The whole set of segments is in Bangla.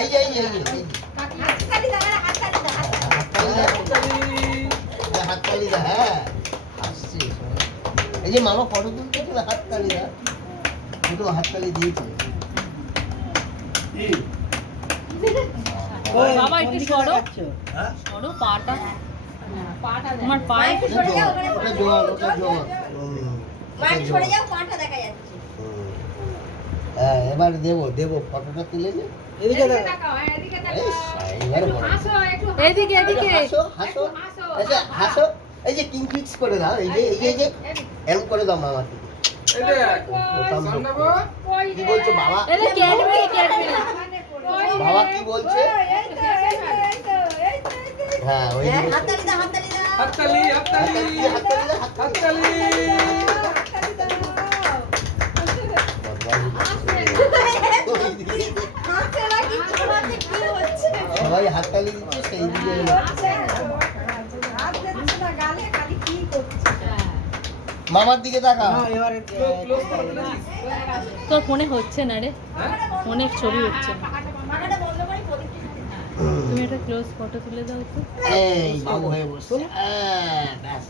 এই যে হাততালি দা, হ্যাঁ আসছে। এই যে মামা ফটো তুলতে গেলে হাততালি দা, দুটো হাততালি দিয়েছে। বাবা একটু সরো, সরো পাটা, তোমার পায়ে ওটা জল, ওটা জল। হ্যাঁ এবার দেবো ফটোটা তুলে নে। এদিকে এবারে এদিকে এদিকে হাসো। আচ্ছা হাসো, এই যে কিং ফিক্স করে দাও, এই যে এরকম করে দাও মামাকে। কি বলছো বাবা? এটা ক্যাডবেরি বাবা কি বলছে? হ্যাঁ ওই হাততালি দাও। হাততালি সবাই হাততালি দিচ্ছে সেই দিকে। মামার দিকে তাকা। তোর ফোনে হচ্ছে না রে, ফোনের ছবি হচ্ছে না। তুমি একটা ক্লোজ ফটো তুলে দাও তো। এই বাবু হয়ে বসছে, ব্যাস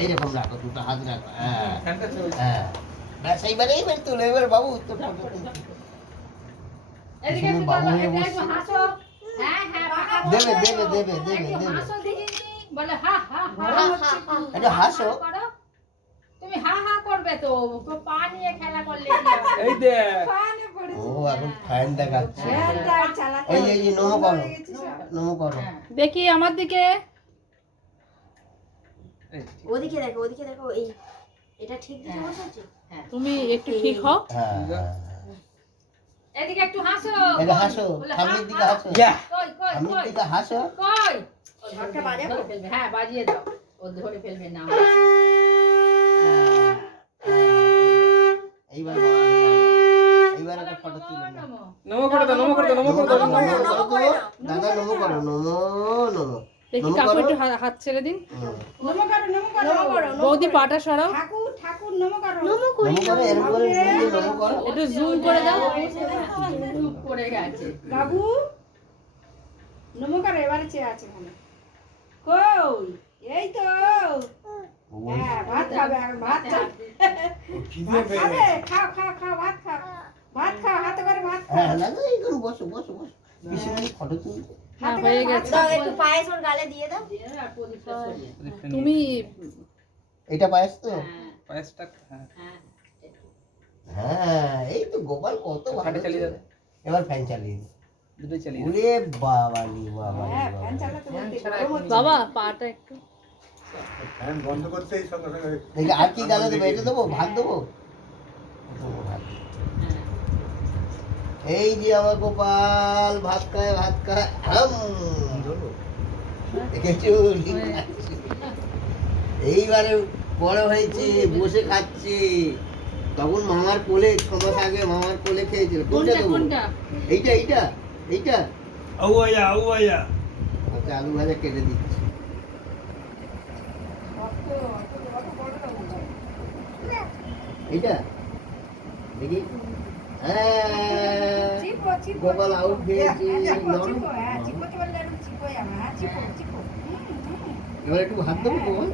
এইরকম রাখো, দুটো হাত রাখো, হ্যাঁ ব্যাস এইবারে তুলে। এবার বাবু উত্তর ফটো বাবু হয়ে বসছে। দেবে এটা হাসো। তুমি হা হা করবে তো পা নিয়ে খেলা করলে এই দেখ ও এখন ফ্যান দেখাচ্ছে। এই যে নমো করো। দেখি আমার দিকে। ওদিকে দেখো এই এটা ঠিক দিকে বসেছে। তুমি একটু ঠিক হও। হ্যাঁ এদিকে একটু হাসো। এটা হাসো, সামনের দিকে হাসো, সামনের দিকে হাসো। কই ঝটকা বাজাবো? হ্যাঁ বাজিয়ে দাও, ও ধরে ফেলবে না। এইবার একটা ফটো তুলে নাও। নমো করে দাও দাদা নমো করো, নমো। দেখি কাকু একটু হাত ছেড়ে দিন। নমো করো। বৌদি পাটা সরাও, ঠাকুর নমো করো। নমো করো, এরকম করে নমো করো। একটু জুম করে দাও। চুপ করে গেছে বাবু নমো করো, এবারে চেয়ে আছে মনে। কই এই তো হ্যাঁ ভাত খাবে, ভাত খাও, ভাত খাও হাতে করে ভাত খাও। হ্যাঁ না এইখানে বসো। পিছনে ফটো তুলতে। হ্যাঁ হয়ে গেছে। দাও একটু পায়েস ওর গালে দিয়ে দাও। আর প্রদীপটা সরিয়ে দাও। তুমি এটা পায়েস তো? পায়েসটা হ্যাঁ এই তো গোপাল কত ভালো চালিয়ে দাও। এবার ফ্যান চালিয়ে দিই। দুটোই চালিয়ে দাও। ওরে বাবালি হ্যাঁ ফ্যান চালাতে বলতে গরম হচ্ছে। বাবা পাটা একটু। ফ্যান বন্ধ করতেই সঙ্গে সঙ্গে দেখি আর কি গালে দেবো? এটা দেবো, ভাত দেবো। এই যে আমার গোপাল ভাত খায় দেখেছো? এইবারে বড় হয়েছে, বসে খাচ্ছে। তখন মামার কোলে 6 মাস আগে মামার কোলে খেয়েছিল। কোনটা দেবো? এইটা আউয়া আচ্ছা আলু ভাজা কেটে দিচ্ছি। এইটা দেখি। হ্যাঁ গোপাল আউট খেয়েছে। এবার একটু ভাত দেবো গোপাল।